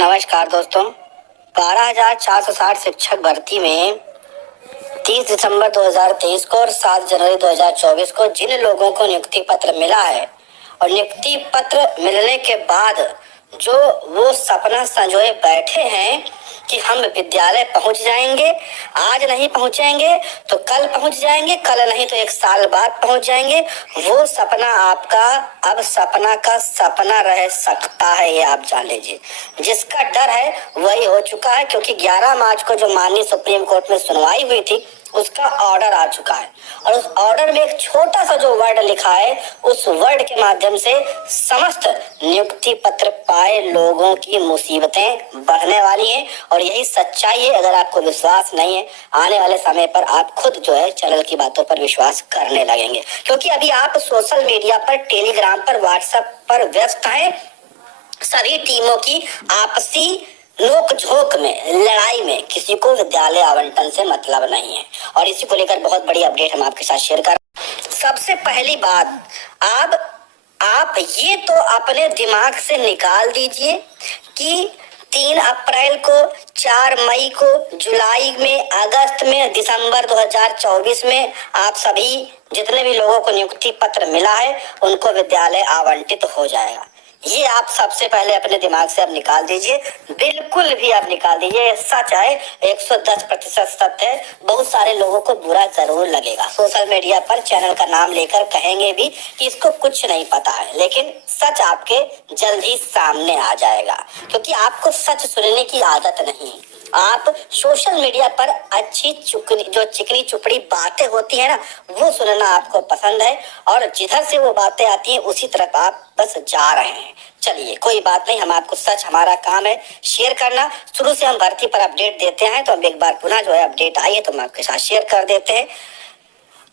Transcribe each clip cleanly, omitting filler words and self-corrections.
नमस्कार दोस्तों। 12,460 शिक्षक भर्ती में 30 दिसंबर 2023 को और 7 जनवरी 2024 को जिन लोगों को नियुक्ति पत्र मिला है और नियुक्ति पत्र मिलने के बाद जो वो सपना संजोए बैठे हैं कि हम विद्यालय पहुंच जाएंगे, आज नहीं पहुंचेंगे तो कल पहुंच जाएंगे, कल नहीं तो एक साल बाद पहुंच जाएंगे, वो सपना आपका अब सपना का सपना रह सकता है, ये आप जान लीजिए। जिसका डर है वही हो चुका है, क्योंकि 11 मार्च को जो माननीय सुप्रीम कोर्ट में सुनवाई हुई थी उसका ऑर्डर आ चुका है और उस ऑर्डर में एक छोटा सा जो वर्ड लिखा है, उस वर्ड के माध्यम से समस्त नियुक्ति पत्र पाए लोगों की मुसीबतें बढ़ने वाली हैं और यही सच्चाई है। अगर आपको विश्वास नहीं है, आने वाले समय पर आप खुद जो है चैनल की बातों पर विश्वास करने लगेंगे, क्योंकि अभी आप सोशल मीडिया पर, टेलीग्राम पर, व्हाट्सएप पर व्यस्त हैं सभी टीमों की आपसी नोक झोंक में, लड़ाई में। किसी को विद्यालय आवंटन से मतलब नहीं है और इसी को लेकर बहुत बड़ी अपडेट हम आपके साथ शेयर कर। सबसे पहली बात, आप ये तो अपने दिमाग से निकाल दीजिए कि 3 अप्रैल को, 4 मई को, जुलाई में, अगस्त में, दिसंबर 2024 में आप सभी जितने भी लोगों को नियुक्ति पत्र मिला है उनको विद्यालय आवंटित हो जाएगा। ये आप सबसे पहले अपने दिमाग से अब निकाल दीजिए, बिल्कुल भी आप निकाल दीजिए। सच है, 110% सत्य है। बहुत सारे लोगों को बुरा जरूर लगेगा, सोशल मीडिया पर चैनल का नाम लेकर कहेंगे भी कि इसको कुछ नहीं पता है, लेकिन सच आपके जल्द ही सामने आ जाएगा, क्योंकि आपको सच सुनने की आदत नहीं। आप सोशल मीडिया पर अच्छी चिकनी चुपड़ी बातें होती है ना, वो सुनना आपको पसंद है और जिधर से वो बातें आती हैं उसी तरफ आप बस जा रहे हैं। चलिए कोई बात नहीं, हम आपको सच, हमारा काम है शेयर करना। शुरू से हम भर्ती पर अपडेट देते हैं, तो अब एक बार पुनः जो है अपडेट आई है तो हम आपके साथ शेयर कर देते हैं।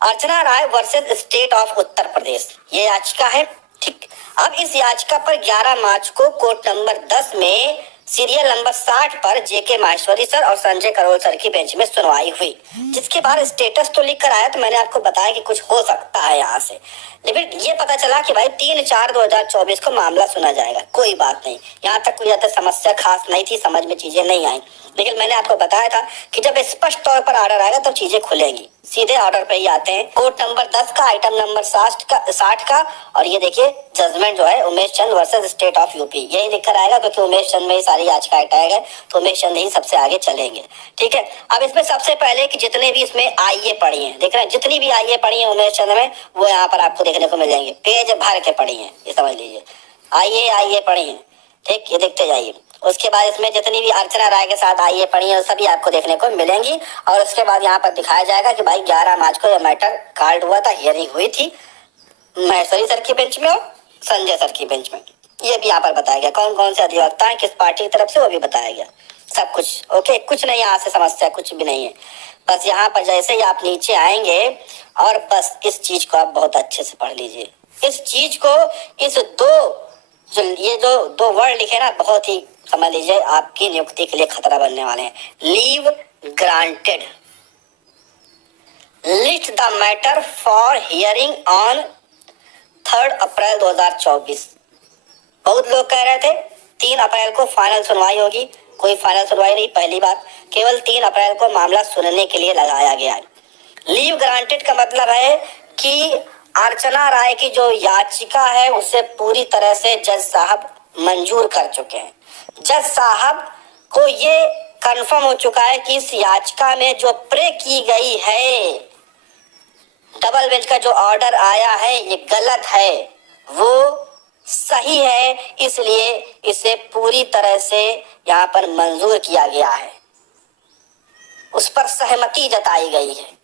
अर्चना राय versus state of Uttar Pradesh, ये याचिका है। ठीक, अब इस याचिका पर 11 मार्च को कोर्ट नंबर 10 में सीरियल नंबर 60 पर जेके माहेश्वरी सर और संजय करोल सर की बेंच में सुनवाई हुई, जिसके बाद स्टेटस तो लिख कर आया, तो मैंने आपको बताया कि कुछ हो सकता है यहाँ से, लेकिन ये पता चला कि भाई 3/4/2024 को मामला सुना जाएगा। कोई बात नहीं, यहाँ तक कोई ज्यादा समस्या खास नहीं थी, समझ में चीजें नहीं आई, लेकिन मैंने आपको बताया था कि जब स्पष्ट तौर पर ऑर्डर आएगा तो चीजें खुलेंगी। सीधे ऑर्डर पे ही आते हैं। कोर्ट नंबर 10 का, आइटम नंबर 60 का, और ये देखिए जजमेंट जो है उमेश चंद वर्सेस स्टेट ऑफ यूपी, यही लिखकर आएगा, क्योंकि उमेश चंद में ही सारी याचिका टैग है, तो उमेश चंद ही सबसे आगे चलेंगे। ठीक है, अब इसमें सबसे पहले कि जितने भी इसमें आईए पढ़ी है, देख रहे हैं, जितनी भी आईए पढ़ी है उमेश चंद में, वो यहाँ पर आपको देखने को मिल जाएंगे। पेज भर के पढ़ी है, ये समझ लीजिए, आईए पढ़ी है। ठीक, ये देखते जाइए। उसके बाद इसमें जितनी भी अर्चना राय के साथ आईए पढ़ी है सभी आपको देखने को मिलेंगी, और उसके बाद यहाँ पर दिखाया जाएगा कि भाई 11 मार्च को यह मैटर कॉल्ड हुआ था, हियरिंग हुई थी महेश्वरी सर की बेंच में और संजय सर की बेंच में। ये भी यहाँ पर बताया गया कौन कौन से अधिवक्ता है, किस पार्टी की तरफ से, वो भी बताया गया सब कुछ। ओके, कुछ नहीं, यहाँ से समस्या कुछ भी नहीं है। बस यहाँ पर जैसे ही आप नीचे आएंगे और बस इस चीज को आप बहुत अच्छे से पढ़ लीजिए। इस चीज को, इस ये जो 2 वर्ड लिखे ना, बहुत ही समझ लीजिए आपकी नियुक्ति के लिए खतरा बनने वाले हैं। Leave granted, list the matter for hearing on 3 अप्रैल 2024। बहुत लोग कह रहे थे 3 अप्रैल को फाइनल सुनवाई होगी, कोई फाइनल सुनवाई नहीं। पहली बात, केवल 3 अप्रैल को मामला सुनने के लिए लगाया गया है। लीव ग्रांटेड का मतलब है कि अर्चना राय की जो याचिका है उसे पूरी तरह से जज साहब मंजूर कर चुके हैं। जज साहब को ये कंफर्म हो चुका है कि इस याचिका में जो प्रे की गई है, डबल बेंच का जो ऑर्डर आया है, ये गलत है, वो सही है, इसलिए इसे पूरी तरह से यहाँ पर मंजूर किया गया है, उस पर सहमति जताई गई है।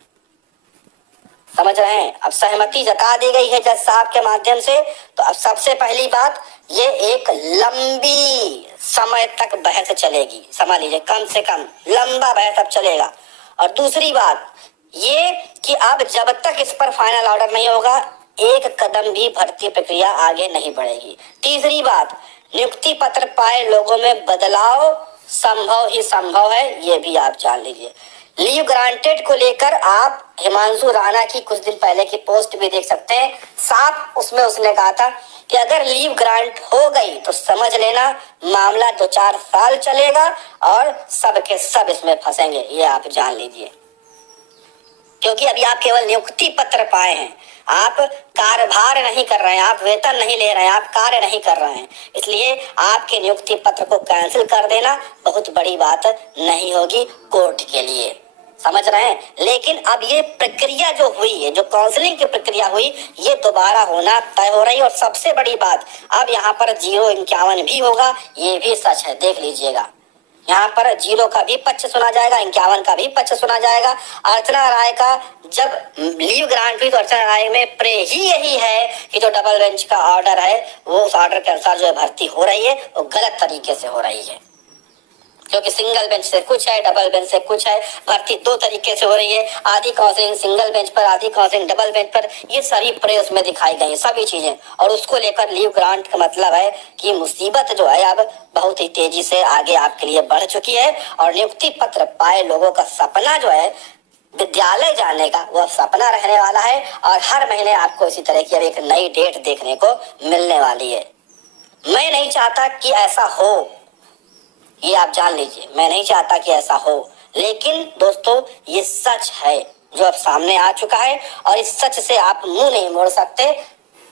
समझ रहे हैं? अब सहमति जता दी गई है जज साहब के माध्यम से, तो अब सबसे पहली बात, ये एक लंबी समय तक बहस चलेगी, समझ लीजिए, कम से कम लंबा बहस अब चलेगा। और दूसरी बात ये कि अब जब तक इस पर फाइनल ऑर्डर नहीं होगा, एक कदम भी भर्ती प्रक्रिया आगे नहीं बढ़ेगी। तीसरी बात, नियुक्ति पत्र पाए लोगों में बदलाव संभव ही संभव है, ये भी आप जान लीजिए। लीव ग्रांटेड को लेकर आप हिमांशु राणा की कुछ दिन पहले की पोस्ट भी देख सकते हैं। साफ उसमें उसने कहा था कि अगर लीव ग्रांट हो गई तो समझ लेना मामला 2-4 साल चलेगा और सब के सब इसमें फंसेंगे, ये आप जान लीजिए। क्योंकि अभी आप केवल नियुक्ति पत्र पाए हैं, आप कार्यभार नहीं कर रहे हैं, आप वेतन नहीं ले रहे हैं, आप कार्य नहीं कर रहे हैं, इसलिए आपके नियुक्ति पत्र को कैंसिल कर देना बहुत बड़ी बात नहीं होगी कोर्ट के लिए, समझ रहे हैं। लेकिन अब ये प्रक्रिया जो हुई है, जो काउंसलिंग की प्रक्रिया हुई, ये दोबारा होना तय हो रही है। और सबसे बड़ी बात, अब यहाँ पर 051 भी होगा, ये भी सच है, देख लीजिएगा। यहाँ पर 0 का भी पक्ष सुना जाएगा, 51 का भी पक्ष सुना जाएगा। अर्चना राय का जब लीव ग्रांट हुई तो अर्चना राय में प्रे ही यही है कि जो डबल बेंच का ऑर्डर है वो उस ऑर्डर के अनुसार जो भर्ती हो रही है वो गलत तरीके से हो रही है। क्योंकि सिंगल बेंच से कुछ है, डबल बेंच से कुछ है, भर्ती 2 तरीके से हो रही है, आधी काउंसलिंग सिंगल बेंच पर, आधी काउंसलिंग डबल बेंच पर, ये सारी प्रे उसमें दिखाई गई सभी चीजें। और उसको लेकर लीव ग्रांट का मतलब है कि मुसीबत जो है अब बहुत ही तेजी से आगे आपके लिए बढ़ चुकी है। और नियुक्ति पत्र पाए लोगों का सपना जो है विद्यालय जाने का, वो सपना रहने वाला है। और हर महीने आपको इसी तरह की अब एक नई डेट देखने को मिलने वाली है। मैं नहीं चाहता कि ऐसा हो, ये आप जान लीजिए, मैं नहीं चाहता कि ऐसा हो, लेकिन दोस्तों ये सच है जो अब सामने आ चुका है और इस सच से आप मुंह नहीं मोड़ सकते।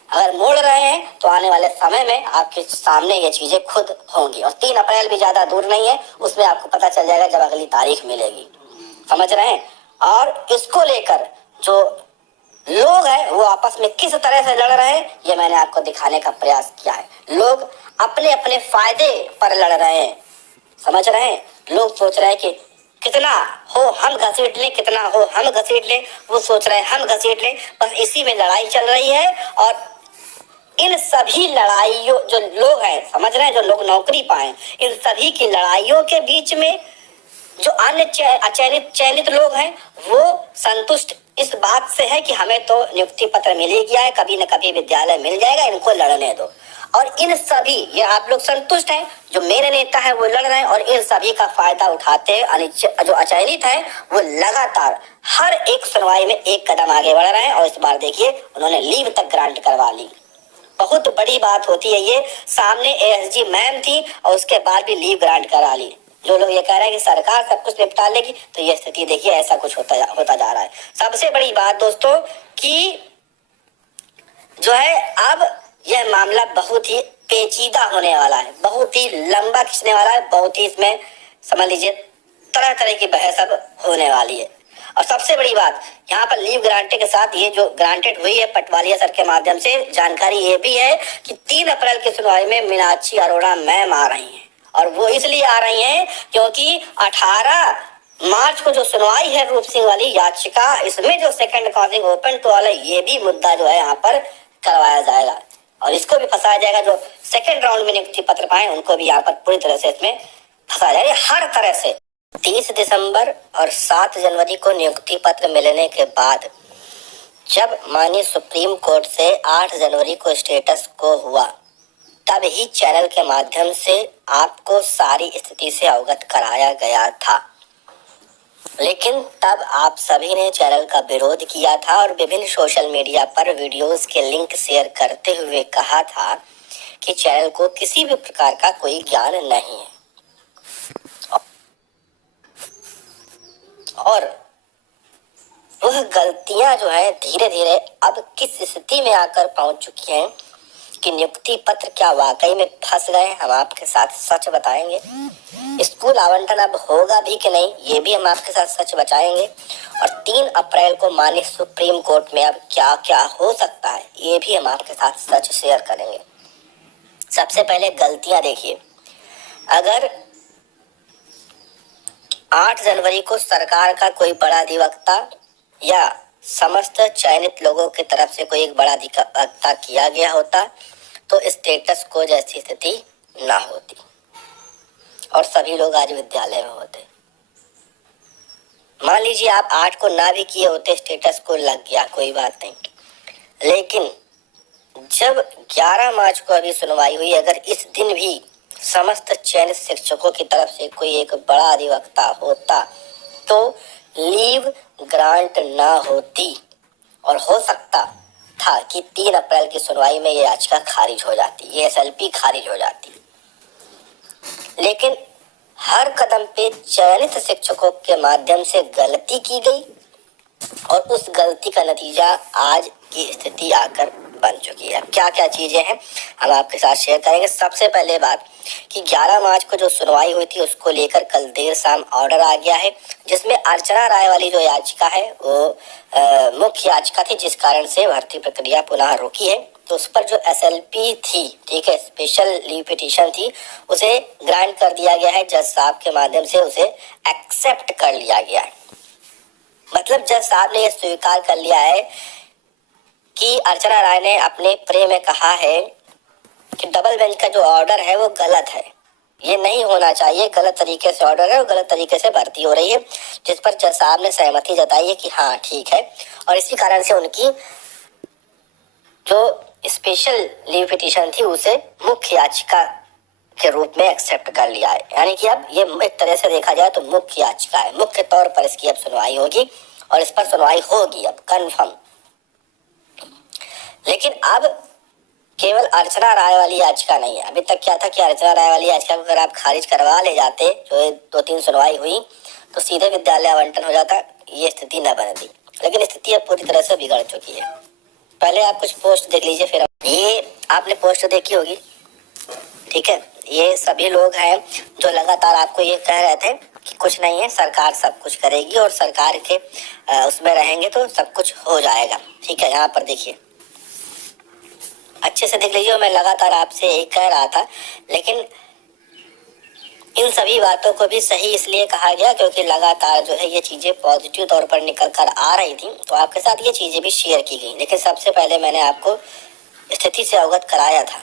अगर मोड़ रहे हैं तो आने वाले समय में आपके सामने ये चीजें खुद होंगी। और 3 अप्रैल भी ज्यादा दूर नहीं है, उसमें आपको पता चल जाएगा जब अगली तारीख मिलेगी, समझ रहे हैं। और इसको लेकर जो लोग हैं वो आपस में किस तरह से लड़ रहे हैं ये मैंने आपको दिखाने का प्रयास किया है। लोग अपने अपने फायदे पर लड़ रहे हैं, समझ रहे हैं। लोग सोच रहे हैं कि कितना हो हम घसीट लें, कितना हो हम घसीट लें, वो सोच रहे हैं हम घसीट लें, बस इसी में लड़ाई चल रही है। और इन सभी लड़ाइयों जो लोग हैं, समझ रहे हैं, जो लोग नौकरी पाए, इन सभी की लड़ाइयों के बीच में जो अन्य चयनित लोग हैं वो संतुष्ट इस बात से है कि हमें तो नियुक्ति पत्र मिल ही गया है, कभी न कभी विद्यालय मिल जाएगा, इनको लड़ने दो। और इन सभी, ये आप लोग संतुष्ट हैं, जो मेरे नेता है वो लड़ रहे हैं, और इन सभी का फायदा उठाते जो अचयनित है वो लगातार हर एक सुनवाई में एक कदम आगे बढ़ रहे हैं। और इस बार देखिए उन्होंने लीव तक ग्रांट करवा ली, बहुत बड़ी बात होती है ये। सामने एएसजी मैम थी और उसके बाद भी लीव ग्रांट करा ली। जो लोग ये कह रहे हैं कि सरकार सब कुछ निपटा लेगी, तो ये स्थिति देखिए ऐसा कुछ होता जा रहा है। सबसे बड़ी बात दोस्तों कि जो है अब यह मामला बहुत ही पेचीदा होने वाला है, बहुत ही लंबा खींचने वाला है, बहुत ही इसमें समझ लीजिए तरह तरह की बहस अब होने वाली है। और सबसे बड़ी बात यहाँ पर लीव ग्रांटेड के साथ ये जो ग्रांटेड हुई है पटवारिया सर के माध्यम से, जानकारी ये भी है कि 3 अप्रैल की सुनवाई में मीनाक्षी अरोड़ा मैम आ रही हैं। और वो इसलिए आ रही हैं क्योंकि 18 मार्च को जो सुनवाई है रूप सिंह वाली याचिका, इसमें जो second counselling open to all है, ये भी मुद्दा जो है यहाँ पर करवाया जाएगा और इसको भी फंसाया जाएगा। जो सेकंड राउंड में नियुक्ति पत्र पाए उनको भी यहाँ पर पूरी तरह से इसमें फंसाया जाएगा, हर तरह से। 30 दिसंबर और 7 जनवरी को नियुक्ति पत्र मिलने के बाद जब माननीय सुप्रीम कोर्ट से 8 जनवरी को स्टेटस को हुआ, तब ही चैनल के माध्यम से आपको सारी स्थिति से अवगत कराया गया था। लेकिन तब आप सभी ने चैनल का विरोध किया था और विभिन्न सोशल मीडिया पर वीडियोस के लिंक शेयर करते हुए कहा था कि चैनल को किसी भी प्रकार का कोई ज्ञान नहीं है। और वह गलतियां जो है धीरे धीरे अब किस स्थिति में आकर पहुंच चुकी हैं कि नियुक्ति पत्र क्या वाकई में फंस गए, हम आपके साथ सच बताएंगे। स्कूल आवंटन अब होगा भी कि नहीं, ये भी हम आपके साथ सच बताएंगे। और 3 अप्रैल को माननीय सुप्रीम कोर्ट में अब क्या क्या हो सकता है, ये भी हम आपके साथ सच शेयर करेंगे। सबसे पहले गलतियां देखिए, अगर 8 जनवरी को सरकार का कोई बड़ा अधिवक्ता या समस्त चयनित लोगों की तरफ से कोई एक बड़ा अधिवक्ता किया गया होता तो स्टेटस को जैसी स्थिति ना होती और सभी लोग आज विद्यालय में होते। मान लीजिए आप 8 को ना भी किए होते, स्टेटस को लग गया, कोई बात नहीं, लेकिन जब 11 मार्च को अभी सुनवाई हुई, अगर इस दिन भी समस्त चयनित शिक्षकों की तरफ से कोई एक बड़ा अधिवक्ता होता तो लीव ग्रांट ना होती और हो सकता था कि 3 अप्रैल की सुनवाई में ये याचिका खारिज हो जाती, ये एसएलपी खारिज हो जाती। लेकिन हर कदम पे चयनित शिक्षकों के माध्यम से गलती की गई और उस गलती का नतीजा आज की स्थिति आकर बन चुकी है। क्या क्या चीजें हैं हम आपके साथ शेयर करेंगे। सबसे पहले बात कि 11 मार्च को जो सुनवाई हुई थी उसको लेकर कल देर शाम ऑर्डर आ गया है, जिसमें अर्चना राय वाली जो याचिका है वो मुख्य याचिका थी, जिस कारण से भर्ती प्रक्रिया पुनः रोकी है। तो उस पर जो एसएलपी थी, ठीक है, स्पेशल लीव पिटीशन थी, उसे ग्रांट कर दिया गया है। जज साहब के माध्यम से उसे एक्सेप्ट कर लिया गया है। मतलब जज साहब ने यह स्वीकार कर लिया है कि अर्चना राय ने अपने प्रे में कहा है कि डबल बेंच का जो ऑर्डर है वो गलत है, ये नहीं होना चाहिए, गलत तरीके से ऑर्डर है और गलत तरीके से भर्ती हो रही है, जिस पर जज साहब ने सहमति जताई है कि हाँ ठीक है। और इसी कारण से उनकी जो स्पेशल लीव पिटीशन थी उसे मुख्य याचिका के रूप में एक्सेप्ट कर लिया है। यानी कि अब ये एक तरह से देखा जाए तो मुख्य याचिका है, मुख्य तौर पर इसकी अब सुनवाई होगी और इस पर सुनवाई होगी अब कंफर्म। लेकिन अब केवल अर्चना राय वाली याचिका नहीं है। अभी तक क्या था कि अर्चना राय वाली याचिका को अगर आप खारिज करवा ले जाते, जो 2-3 सुनवाई हुई, तो सीधे विद्यालय आवंटन हो जाता, ये स्थिति न बनती। लेकिन स्थिति अब पूरी तरह से बिगड़ चुकी है। पहले आप कुछ पोस्ट देख लीजिए, फिर ये आपने पोस्ट देखी होगी, ठीक है। ये सभी लोग हैं जो लगातार आपको ये कह रहे थे कि कुछ नहीं है, सरकार सब कुछ करेगी और सरकार के उसमें रहेंगे तो सब कुछ हो जाएगा, ठीक है। यहाँ पर देखिए, अच्छे से देख लीजिए, मैं लगातार आपसे यही कह रहा था। लेकिन इन सभी बातों को भी सही इसलिए कहा गया क्योंकि लगातार जो है ये चीजें पॉजिटिव तौर पर निकल कर आ रही थी, तो आपके साथ ये चीजें भी शेयर की गई। लेकिन सबसे पहले मैंने आपको स्थिति से अवगत कराया था